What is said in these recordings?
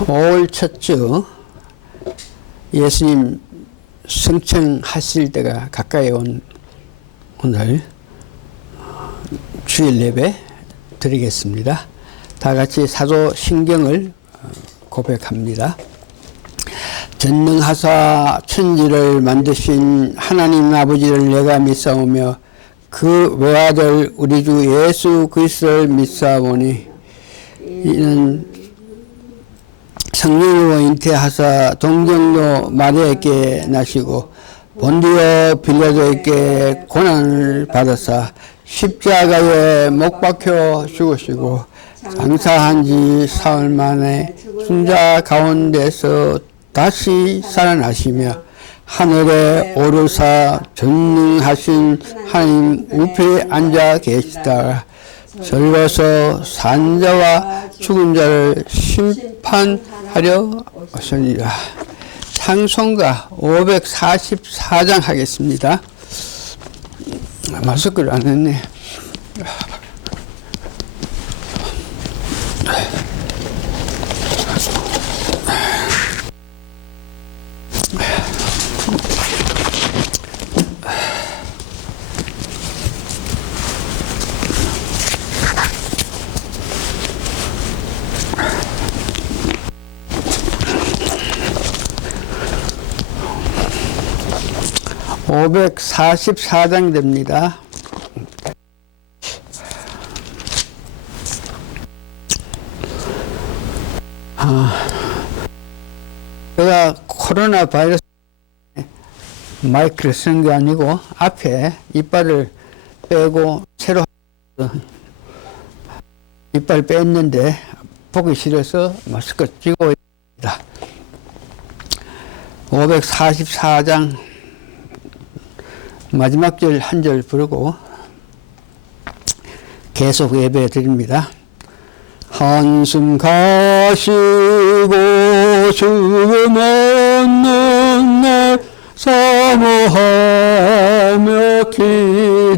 5월 첫 주 예수님 승천하실 때가 가까이 온 오늘 주일 예배 드리겠습니다. 다 같이 사도신경을 고백합니다. 전능하사 천지를 만드신 하나님 아버지를 내가 믿사오며 그 외아들 우리 주 예수 그리스도를 믿사오니 이는 성령으로 잉태하사 동정녀 마리아에게 나시고 본디오 빌라도에게 고난을 받으사 십자가에 못 박혀 죽으시고 장사한 지 사흘 만에 순자 가운데서 다시 살아나시며 하늘에 오르사 전능하신 하나님 우편에 앉아 계시다가 절로서 산자와 죽은 자를 심판하려 오시니라. 찬송가 544장 하겠습니다. 마스크를 안 했네. (544장) 됩니다. 제가 코로나 바이러스 마이크를 쓴 게 아니고 앞에 이빨을 빼고 새로 이빨 뺐는데 보기 싫어서 마스크 끼고 있습니다. 544장 마지막 절 한 절 부르고 계속 예배 드립니다. 한숨 가시고 죽음 없는 날 사모하며 기다리니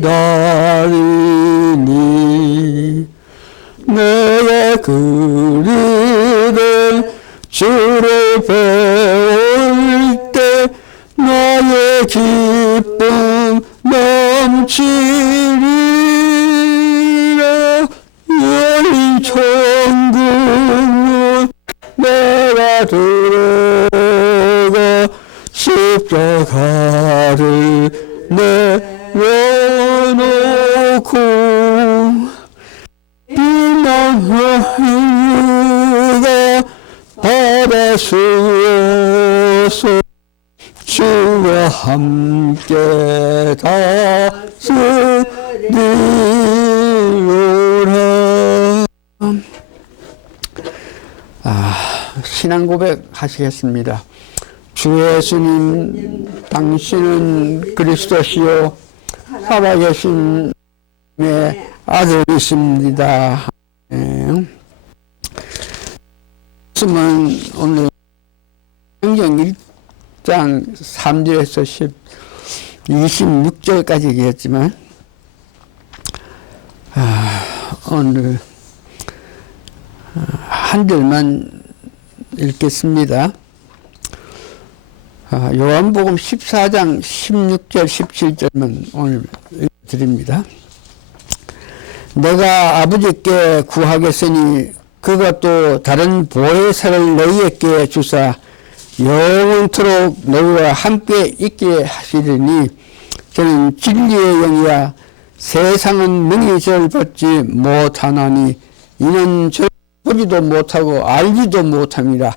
내가 그리던 주를 배울 때 나의 기쁨 넘치리라. 열린 천국문 내가 들어가 십자가를 내려놓고 비난하유가 받아쓰어서 주와 함께 다스리리라. 신앙 고백 하시겠습니다. 주 예수님, 당신은 그리스도시요 살아계신 의 아들이십니다. 말씀은 오늘 성경 1장 3절에서 26절까지 얘기했지만 오늘 한 절만 읽겠습니다. 요한복음 14장 16절 17절만 오늘 드립니다. 내가 아버지께 구하겠으니 그가 또 다른 보혜사를 너희에게 주사 영원토록 너희와 함께 있게 하시리니 저는 진리의 영이야 세상은 능히 저를 받지 못하나니 이는 저를 보지도 못하고 알지도 못함이라.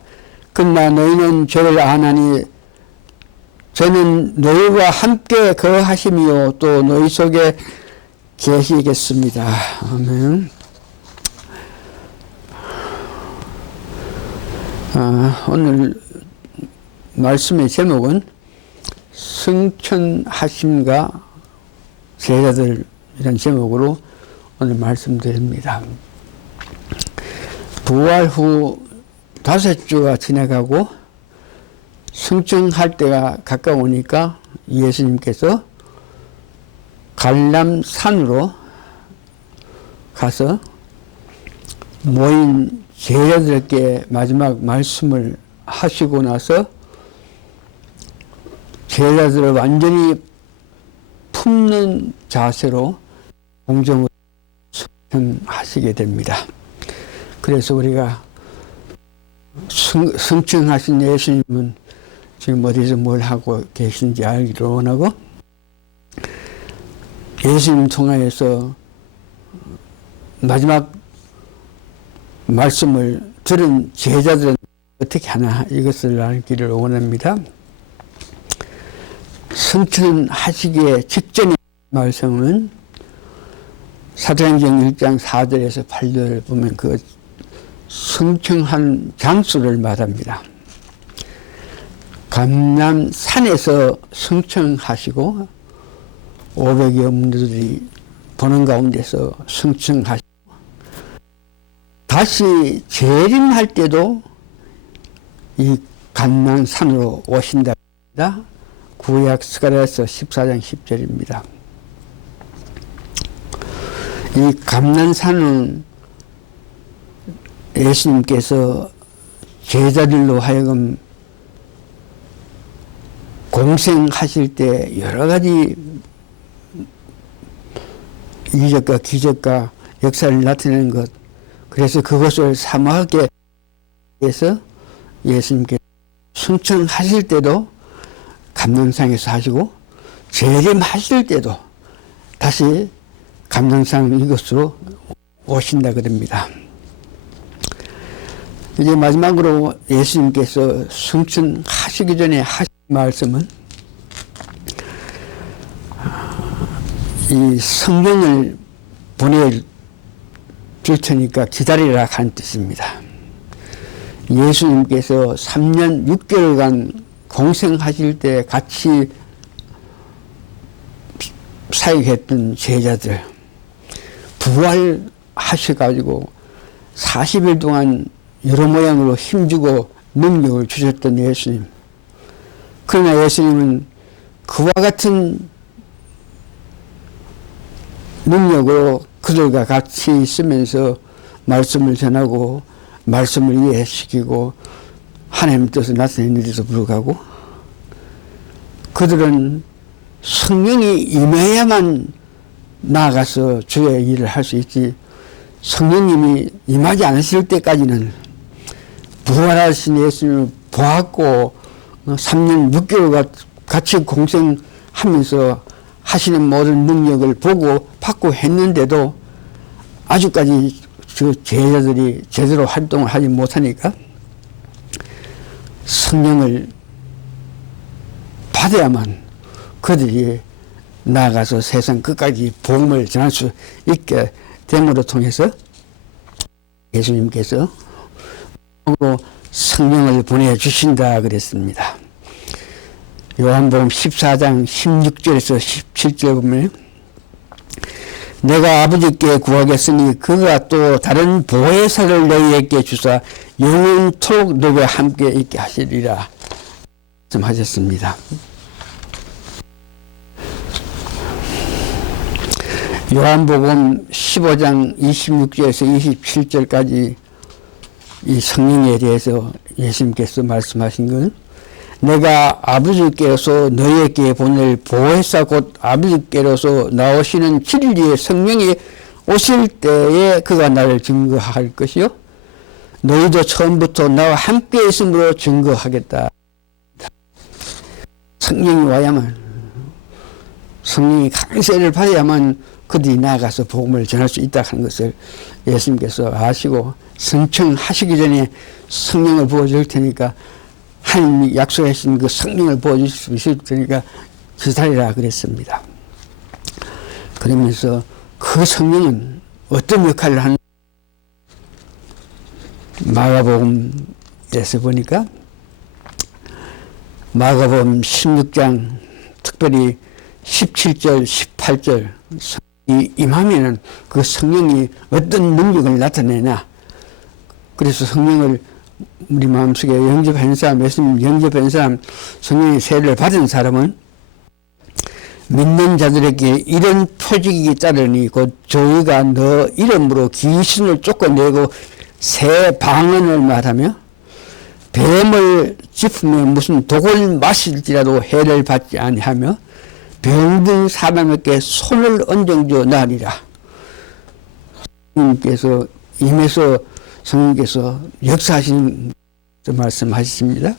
그러나 너희는 저를 아나니 저는 너희와 함께 거하심이요 또 너희 속에 계시겠습니다. 아멘. 오늘 말씀의 제목은 승천하심과 제자들이라는 제목으로 오늘 말씀드립니다. 부활 후 5주가 지나가고 승천할 때가 가까우니까 예수님께서 갈람산으로 가서 모인 제자들에게 마지막 말씀을 하시고 나서 제자들을 완전히 품는 자세로 공정을 승천하시게 됩니다. 그래서 우리가 승천하신 예수님은 지금 어디서 뭘 하고 계신지 알기를 원하고, 예수님 통하여서 마지막 말씀을 들은 제자들은 어떻게 하나, 이것을 알기를 원합니다. 승천하시기에 직전의 말씀은 사도행전 1장 4절에서 8절을 보면 그 승천한 장소를 말합니다. 감람산에서 승천하시고 500여 문들이 보는 가운데서 승천하시고, 다시 재림할 때도 이 감람산으로 오신다. 구약 스가랴서 14장 10절입니다. 이 감람산은 예수님께서 제자들로 하여금 공생하실 때 여러 가지 이적과 기적과 역사를 나타내는 것, 그래서 그것을 사모하게 해서 예수님께서 승천하실 때도 감람산에서 하시고, 재림하실 때도 다시 감람산 이곳으로 오신다 그럽니다. 이제 마지막으로 예수님께서 승천하시기 전에 하신 말씀은 이 성령을 보내줄 테니까 기다리라 하는 뜻입니다. 예수님께서 3년 6개월간 공생하실 때 같이 사역했던 제자들, 부활하셔가지고 40일 동안 여러 모양으로 힘주고 능력을 주셨던 예수님. 그러나 예수님은 그와 같은 능력으로 그들과 같이 있으면서 말씀을 전하고 말씀을 이해시키고 하나님 뜻을 나타내는데도 불구하고 그들은 성령이 임해야만 나아가서 주의 일을 할 수 있지, 성령님이 임하지 않으실 때까지는 부활하신 예수님을 보았고 3년 6개월 같이 공생하면서 하시는 모든 능력을 보고 받고 했는데도 아직까지 그 제자들이 제대로 활동을 하지 못하니까 성령을 받아야만 그들이 나아가서 세상 끝까지 복음을 전할 수 있게 됨으로 통해서 예수님께서 성령을 보내주신다 그랬습니다. 요한복음 14장 16절에서 17절 보면, 내가 아버지께 구하겠으니 그가 또 다른 보혜사를 너희에게 주사 영원토록 너희와 함께 있게 하시리라 말씀하셨습니다. 요한복음 15장 26절에서 27절까지 이 성령에 대해서 예수님께서 말씀하신 건, 내가 아버지께서 너희에게 보낼 보혜사 곧 아버지께로서 나오시는 진리의 성령이 오실 때에 그가 나를 증거할 것이요 너희도 처음부터 나와 함께 있음으로 증거하겠다. 성령이 와야만, 성령이 강세를 받아야만 그들이 나아가서 복음을 전할 수 있다 하는 것을 예수님께서 아시고 승천하시기 전에 성령을 부어줄 테니까, 하나님이 약속하신 그 성령을 부어주실 수 있을 테니까 기다리라 그랬습니다. 그러면서 그 성령은 어떤 역할을 하는, 마가복음에서 보니까 마가복음 16장 특별히 17절 18절 임하면은 그 성령이 어떤 능력을 나타내나, 그래서 성령을 우리 마음속에 영접한 사람, 예수님 영접한 사람, 성령의 세례를 받은 사람은 믿는 자들에게 이런 표징이 따르니 곧 저희가 너 이름으로 귀신을 쫓아내고 새 방언을 말하며 뱀을 짚으며 무슨 독을 마실지라도 해를 받지 아니하며 병든 사람에게 손을 얹어 나리라. 성령님께서 임해서 성령님께서 역사하시는 말씀하셨습니다.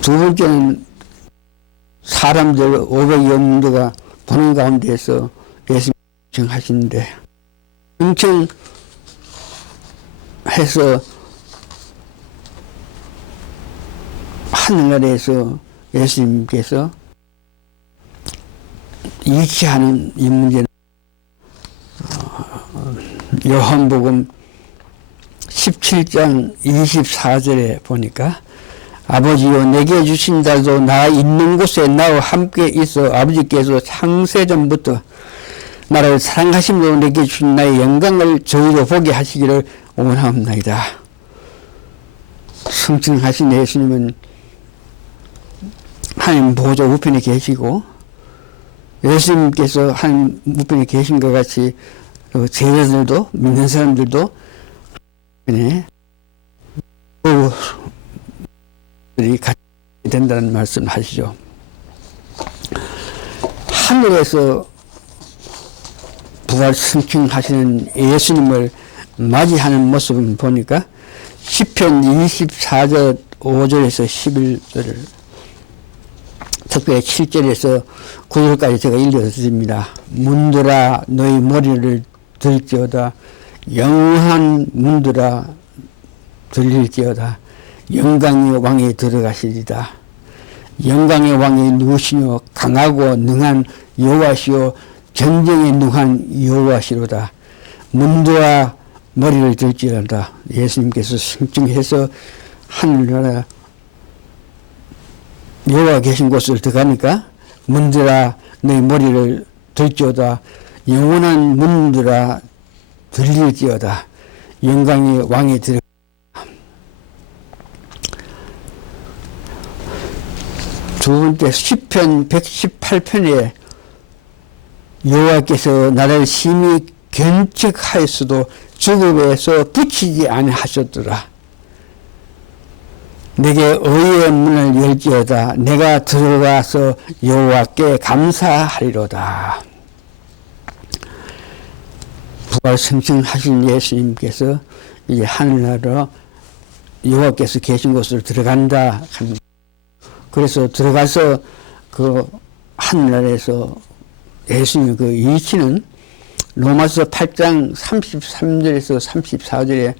두 번째는 사람들 500여 명도가 보는 가운데에서 예수님 청하시는데 청청해서 하늘나라에서 예수님께서 이치하는 이 문제는 요한복음 17장 24절에 보니까 아버지여 내게 주신 자도 나 있는 곳에 나와 함께 있어 아버지께서 창세전부터 나를 사랑하심으로 내게 주신 나의 영광을 저희로 보게 하시기를 원하옵나이다. 성층하신 예수님은 하나님 보좌 우편에 계시고 예수님께서 하나님 우편에 계신 것 같이 제자들도 믿는 사람들도 같이 된다는 말씀을 하시죠. 하늘에서 부활 승천하시는 예수님을 맞이하는 모습을 보니까 시편 24절 5절에서 11절을 특별히 7절에서 9절까지 제가 읽어드립니다. 문들아 너희 머리를 들지어다 영원한 문들아 들릴지어다 영광의 왕이 들어가시리다. 영광의 왕이 누구시뇨 강하고 능한 여호와시요 전쟁에 능한 여호와시로다. 문들아 머리를 들지어다. 예수님께서 승천해서 하늘나라 여호와 계신 곳을 들어가니까 문들아 너희 머리를 들지어다 영원한 문들아 들릴지어다 영광의 왕이 들어. 두 번째 시편 118편에 여호와께서 나를 심히 견책하였어도 죽음에서 붙이지 아니하셨더라. 내게 의의 문을 열지어다 내가 들어가서 여호와께 감사하리로다. 부활 승천하신 예수님께서 이제 하늘나라로 여호와께서 계신 곳으로 들어간다. 그래서 들어가서 그 하늘나라에서 예수님 그 이치는 로마서 8장 33절에서 34절에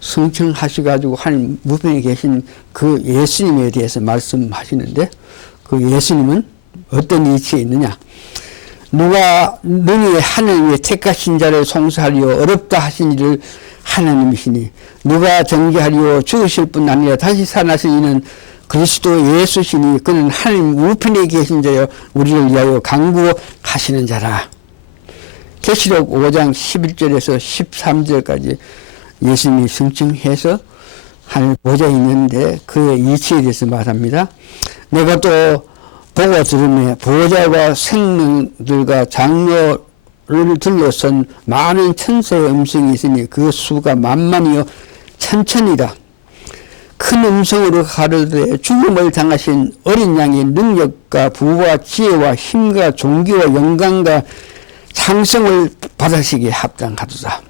승천하셔가지고 하나님 우편에 계신 그 예수님에 대해서 말씀하시는데 그 예수님은 어떤 이치에 있느냐. 누가 능히 하늘 위에 택하신 자를 송사하리요 어렵다 하신 일을 하나님이시니 누가 정죄하리요 죽으실 뿐 아니라 다시 살아나신 이는 그리스도 예수시니 그는 하나님 우편에 계신 자여 우리를 위하여 강구하시는 자라. 계시록 5장 11절에서 13절까지 예수님이 승천해서 하늘 보좌에 있는데 그의 이치에 대해서 말합니다. 내가 또 보고 들으며 보좌와 생명들과 장로를 둘러선 많은 천사의 음성이 있으니 그 수가 만만이요 천천이다. 큰 음성으로 가르되 죽음을 당하신 어린 양의 능력과 부와 지혜와 힘과 존귀와 영광과 창성을 받으시기에 합당하도다.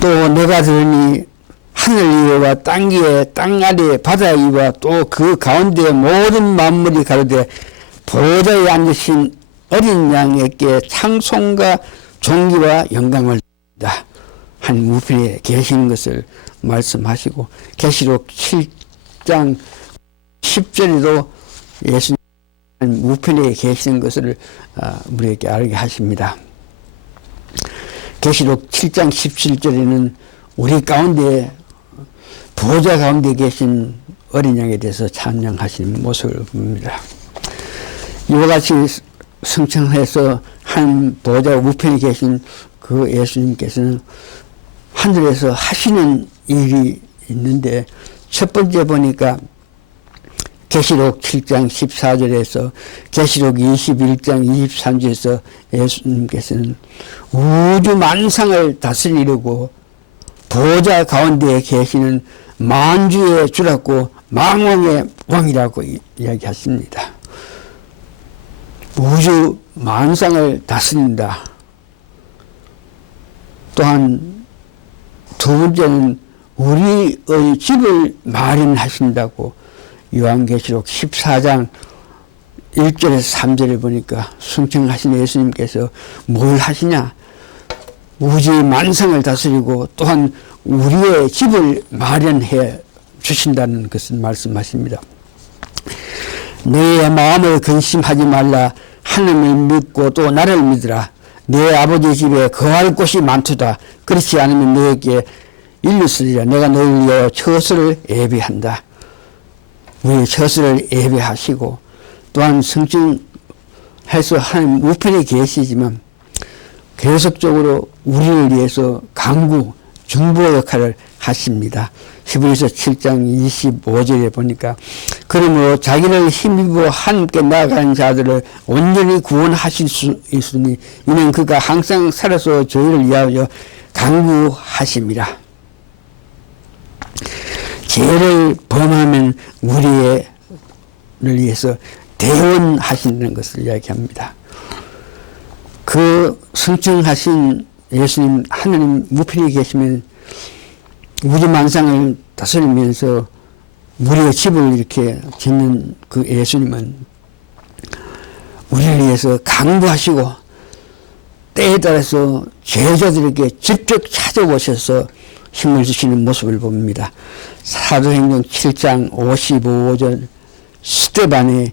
또 내가 들으니 하늘 위에와 땅 위에 땅 아래 바다 위와 또 그 가운데 모든 만물이 가로되 보좌에 앉으신 어린 양에게 창송과 존귀와 영광을 드린다. 한 우편에 계시는 것을 말씀하시고 계시록 7장 10절에도 예수님 우편에 계시는 것을 우리에게 알게 하십니다. 계시록 7장 17절에는 우리 가운데 보좌 가운데 계신 어린 양에 대해서 찬양하시는 모습을 봅니다. 이와 같이 승천해서 한 보좌 우편에 계신 그 예수님께서는 하늘에서 하시는 일이 있는데 첫 번째 보니까 계시록 7장 14절에서 계시록 21장 23절에서 예수님께서는 우주 만상을 다스리려고 보좌 가운데에 계시는 만주의 주라고 만왕의 왕이라고 이야기하십니다. 우주 만상을 다스린다. 또한 두 번째는 우리의 집을 마련하신다고 요한계시록 14장 1절에서 3절에 보니까 승천하신 예수님께서 뭘 하시냐? 우주 만상을 다스리고 또한 우리의 집을 마련해 주신다는 것을 말씀하십니다. 너의 마음을 근심하지 말라. 하나님을 믿고 또 나를 믿으라. 내 아버지 집에 거할 곳이 많도다. 그렇지 않으면 너에게 일렀으리라. 내가 너를 위하여 처소를 예비한다. 우리의 처소를 예비하시고 또한 성증해서 하나님 우편에 계시지만 계속적으로 우리를 위해서 강구, 중보 역할을 하십니다. 히브리서 7장 25절에 보니까 그러므로 자기를 힘입어 함께 나아가는 자들을 온전히 구원하실 수 있으니 이는 그가 항상 살아서 저희를 위하여 강구하심이라. 죄를 범하면 우리를 위해서 대원하신다는 것을 이야기합니다. 그 승천하신 예수님 하나님 우편에 계시면 우주 만상을 다스리면서 우리의 집을 이렇게 짓는 그 예수님은 우리를 위해서 강구하시고 때에 따라서 제자들에게 직접 찾아오셔서 힘을 주시는 모습을 봅니다. 사도행전 7장 55절 스데반에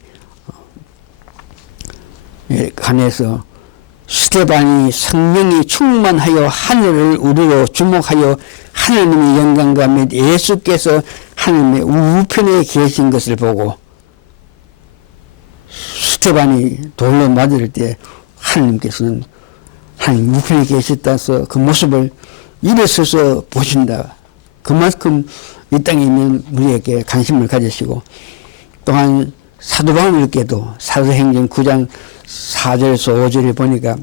관해서 스데반이 성령이 충만하여 하늘을 우리로 주목하여 하나님의 영광과 및 예수께서 하나님의 우편에 계신 것을 보고 스데반이 돌로 맞을 때 하나님께서는 하나님 우편에 계셨다서 그 모습을 일어서서 보신다. 그만큼 이 땅에 있는 우리에게 관심을 가지시고 또한 사도 바울께도 사도행전 9장 4절에서 5절에 보니까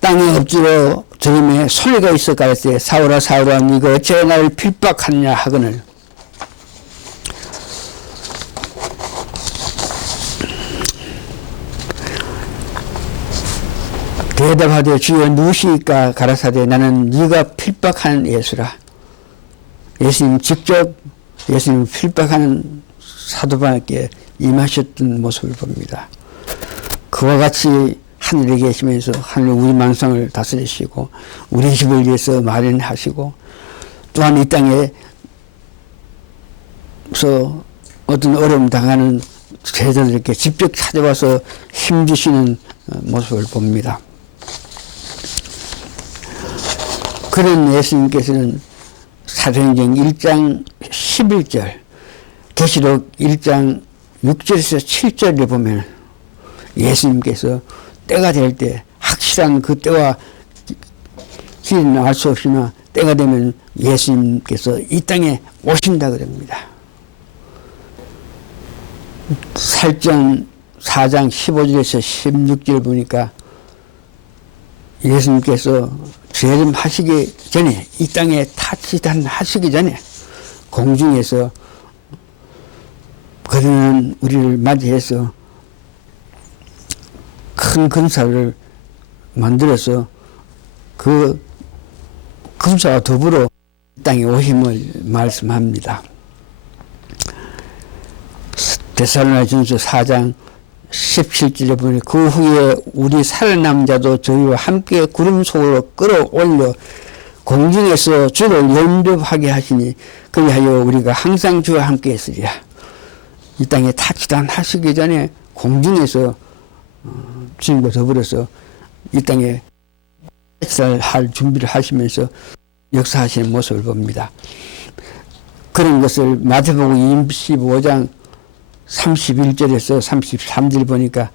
땅에 엎드려 들음에 소리가 있어 가라사대 사울아 사울아 네가 어찌 나를 핍박하느냐 하거늘 대답하되 주여 누구시니까 가라사대 나는 네가 핍박하는 예수라. 예수님 직접 예수님 핍박하는 사도바울에게 임하셨던 모습을 봅니다. 그와 같이 하늘에 계시면서 하늘 우리 만상을 다스리시고 우리 집을 위해서 마련하시고 또한 이 땅에서 어떤 어려움 당하는 제자들에게 직접 찾아와서 힘주시는 모습을 봅니다. 그런 예수님께서는 사도행전 1장 11절 계시록 1장 6절에서 7절을 보면 예수님께서 때가 될 때 확실한 그 때와 길은 알 수 없으나 때가 되면 예수님께서 이 땅에 오신다 그럽니다. 4장 15절에서 16절 보니까 예수님께서 재림하시기 전에 이 땅에 타치하시기 전에 공중에서 거듭난 우리를 맞이해서 큰 금사를 만들어서 그 금사와 더불어 이 땅에 오심을 말씀합니다. 데살로니가전서 4장 17절에 보니 그 후에 우리 살아남은 자도 저희와 함께 구름 속으로 끌어올려 공중에서 주를 영접하게 하시니 그리하여 우리가 항상 주와 함께 했으리라. 이 땅에 타치단 하시기 전에 공중에서 주님과 더불어서 이 땅에 할 준비를 하시면서 역사하시는 모습을 봅니다. 그런 것을 마태복음 25장 31절에서 33절 보니까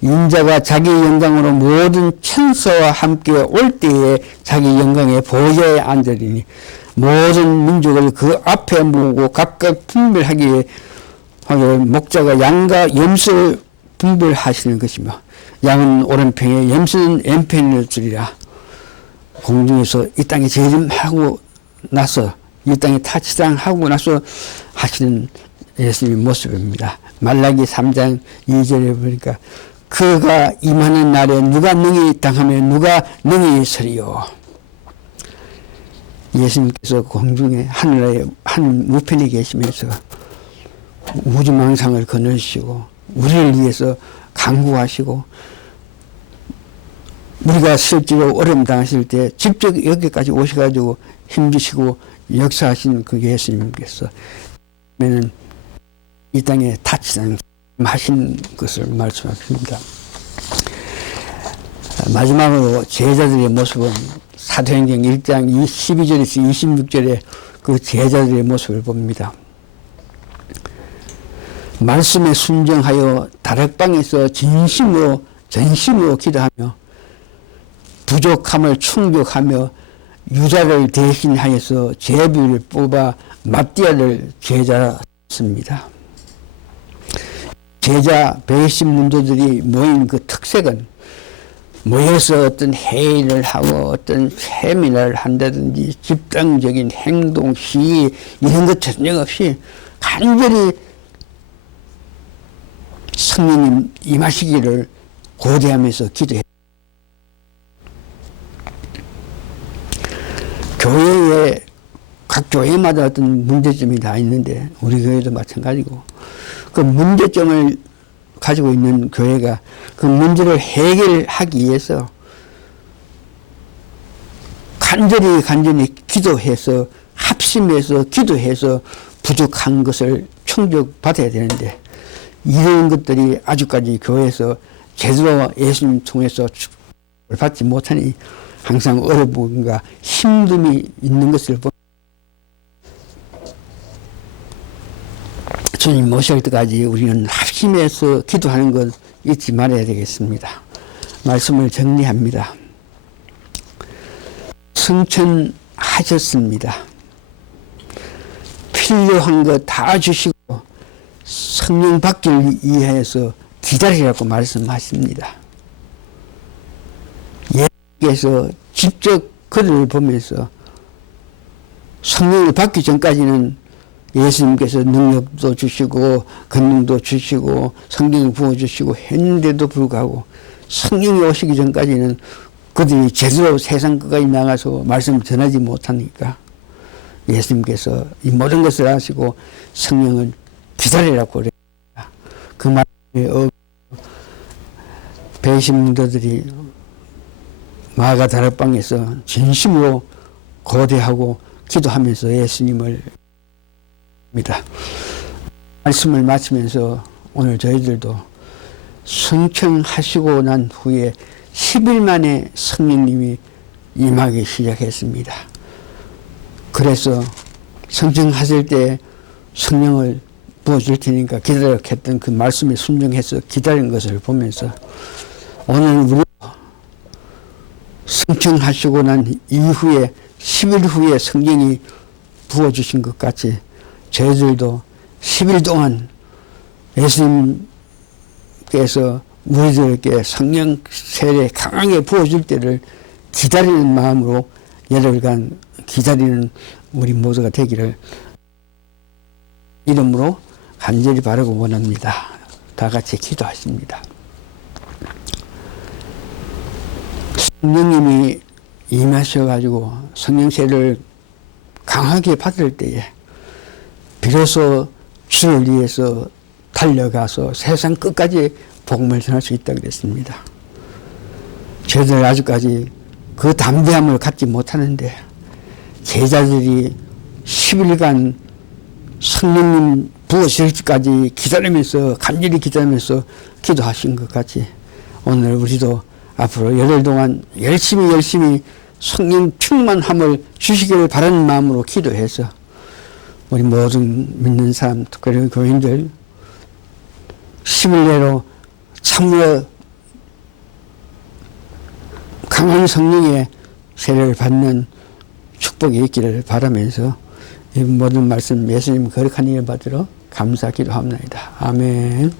인자가 자기 영광으로 모든 천사와 함께 올 때에 자기 영광의 보좌에 앉으리니 모든 민족을 그 앞에 모으고 각각 분별하기에 목자가 양과 염소를 분별하시는 것이며 양은 오른편에 염소는 왼편을 주리라. 공중에서 이 땅에 재림하고 나서 이 땅에 타치당하고 나서 하시는 예수님의 모습입니다. 말라기 3장 2절에 보니까 그가 임하는 날에 누가 능히 당하며 누가 능히 서리요. 예수님께서 공중에 하늘에 한 우편에 계시면서 우주망상을 거느리시고 우리를 위해서 간구하시고 우리가 실제로 어려움 당하실 때 직접 여기까지 오셔가지고 힘주시고 역사하신 그 예수님께서 이 땅에 타치하신 것을 말씀하십니다. 마지막으로 제자들의 모습은 사도행전 1장 12절에서 26절에 그 제자들의 모습을 봅니다. 말씀에 순종하여 다락방에서 전심으로 기도하며 부족함을 충족하며 유다를 대신하여서 제비를 뽑아 마띠아를 제자였습니다. 제자 배신 문도들이 모인 그 특색은 모여서 어떤 회의를 하고 어떤 세미나를 한다든지 집단적인 행동, 시위 이런 것 전혀 없이 간절히 성령님 임하시기를 고대하면서 기도했습니다. 교회에 각 교회마다 어떤 문제점이 다 있는데 우리 교회도 마찬가지고 그 문제점을 가지고 있는 교회가 그 문제를 해결하기 위해서 간절히 기도해서 합심해서 기도해서 부족한 것을 충족받아야 되는데 이런 것들이 아직까지 교회에서 제대로 예수님 통해서 축복을 받지 못하니 항상 어려움과 힘듦이 있는 것을 보면 주님 모실 때까지 우리는 합심해서 기도하는 것 잊지 말아야 되겠습니다. 말씀을 정리합니다. 승천하셨습니다. 필요한 것 다 주시고 성령 받기를 위해서 기다리라고 말씀하십니다. 예수께서 직접 그들을 보면서 성령을 받기 전까지는 예수님께서 능력도 주시고 권능도 주시고 성령을 부어주시고 했는데도 불구하고 성령이 오시기 전까지는 그들이 제대로 세상 끝까지 나가서 말씀을 전하지 못하니까 예수님께서 이 모든 것을 아시고 성령을 기다리라고 그랬습니다. 그 말에 배신자들이 마가 다락방에서 진심으로 고대하고 기도하면서 예수님을 입니다. 말씀을 마치면서 오늘 저희들도 성천하시고 난 후에 10일 만에 성령님이 임하기 시작했습니다. 그래서 성천하실 때 성령을 부어줄 테니까 기다려 했던 그 말씀에 순종해서 기다린 것을 보면서 오늘 우리 성천하시고 난 이후에 10일 후에 성령이 부어주신 것 같이 저희들도 10일 동안 예수님께서 우리들에게 성령 세례 강하게 부어줄 때를 기다리는 마음으로 열흘간 기다리는 우리 모두가 되기를 이름으로 간절히 바라고 원합니다. 다 같이 기도하십니다. 성령님이 임하셔가지고 성령 세례를 강하게 받을 때에 비로소 주를 위해서 달려가서 세상 끝까지 복음을 전할 수 있다고 그랬습니다. 저희들 아직까지 그 담대함을 갖지 못하는데 제자들이 10일간 성령님 부으실 때까지 기다리면서 간절히 기다리면서 기도하신 것 같이 오늘 우리도 앞으로 열흘 동안 열심히 성령 충만함을 주시기를 바라는 마음으로 기도해서 우리 모든 믿는 사람, 특별히 교인들 10일 내로 참으로 강한 성령의 세례를 받는 축복이 있기를 바라면서 이 모든 말씀 예수님 거룩한 이름 받들어 감사 기도합니다. 아멘.